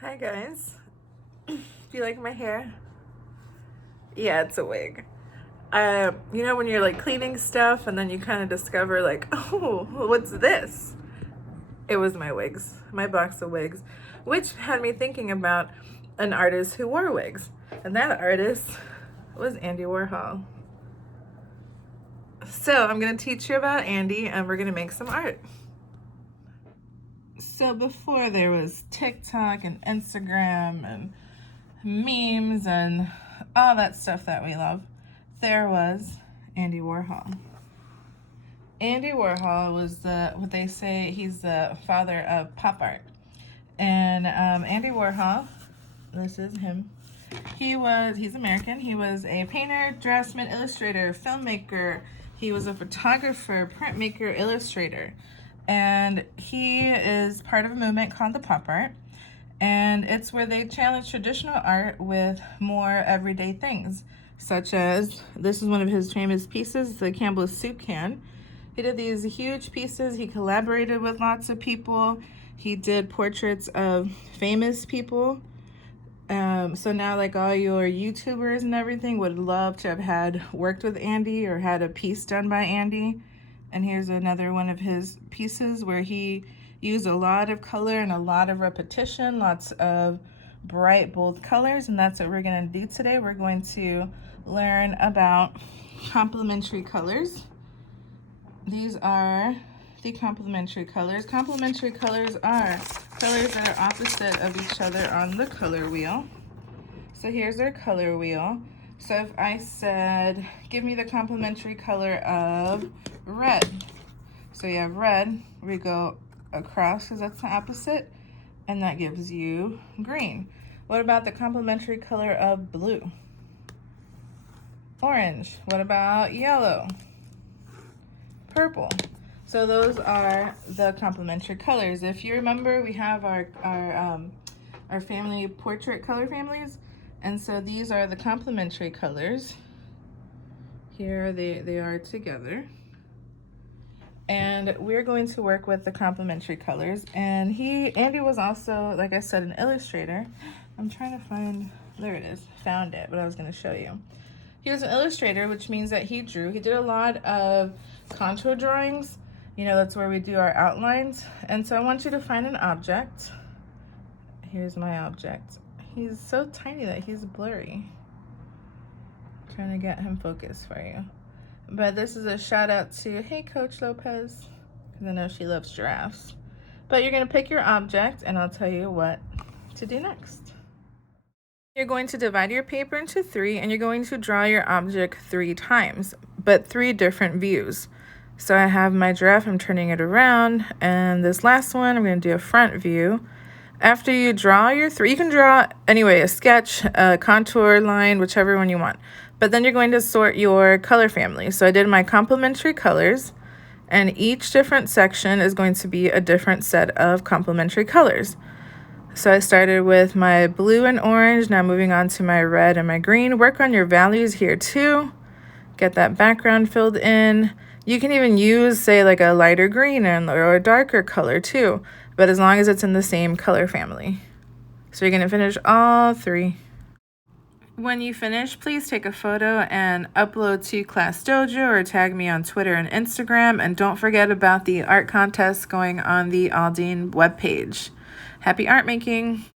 Hi guys. Do you like my hair? Yeah, it's a wig. You know when you're like cleaning stuff and then you kind of discover like, oh, what's this? It was my wigs, my box of wigs, which had me thinking about an artist who wore wigs. And that artist was Andy Warhol. So I'm gonna teach you about Andy and we're gonna make some art. So before there was TikTok and Instagram and memes and all that stuff that we love, there was Andy Warhol. Andy Warhol was what they say, he's the father of pop art. And Andy Warhol, this is him. He's American. He was a painter, draftsman, illustrator, filmmaker. He was a photographer, printmaker, illustrator. And he is part of a movement called the pop art. And it's where they challenge traditional art with more everyday things, such as, this is one of his famous pieces, the Campbell's soup can. He did these huge pieces. He collaborated with lots of people. He did portraits of famous people. So now like all your YouTubers and everything would love to have had worked with Andy or had a piece done by Andy. And here's another one of his pieces where he used a lot of color and a lot of repetition, lots of bright, bold colors, and that's what we're gonna do today. We're going to learn about complementary colors. These are the complementary colors. Complementary colors are colors that are opposite of each other on the color wheel. So here's our color wheel. So if I said, give me the complementary color of red. So you have red, we go across because that's the opposite, and that gives you green. What about the complementary color of blue? Orange. What about yellow? Purple. So those are the complementary colors. If you remember, we have our family portrait color families, and so these are the complementary colors. Here they are together. And we're going to work with the complementary colors. And Andy was also, like I said, an illustrator. I'm trying to find, there it is, found it, what I was gonna show you. He was an illustrator, which means that he drew. He did a lot of contour drawings. You know, that's where we do our outlines. And so I want you to find an object. Here's my object. He's so tiny that he's blurry. I'm trying to get him focused for you. But this is a shout out to, hey, Coach Lopez, because I know she loves giraffes. But you're gonna pick your object and I'll tell you what to do next. You're going to divide your paper into 3 and you're going to draw your object 3 times, but 3 different views. So I have my giraffe, I'm turning it around, and this last one, I'm gonna do a front view. After you draw your 3, you can draw anyway, a sketch, a contour line, whichever one you want. But then you're going to sort your color family. So I did my complementary colors, and each different section is going to be a different set of complementary colors. So I started with my blue and orange, now moving on to my red and my green. Work on your values here too. Get that background filled in. You can even use, say, like a lighter green or a darker color too, but as long as it's in the same color family. So you're gonna finish all 3. When you finish, please take a photo and upload to Class Dojo or tag me on Twitter and Instagram. And don't forget about the art contest going on the Aldine webpage. Happy art making!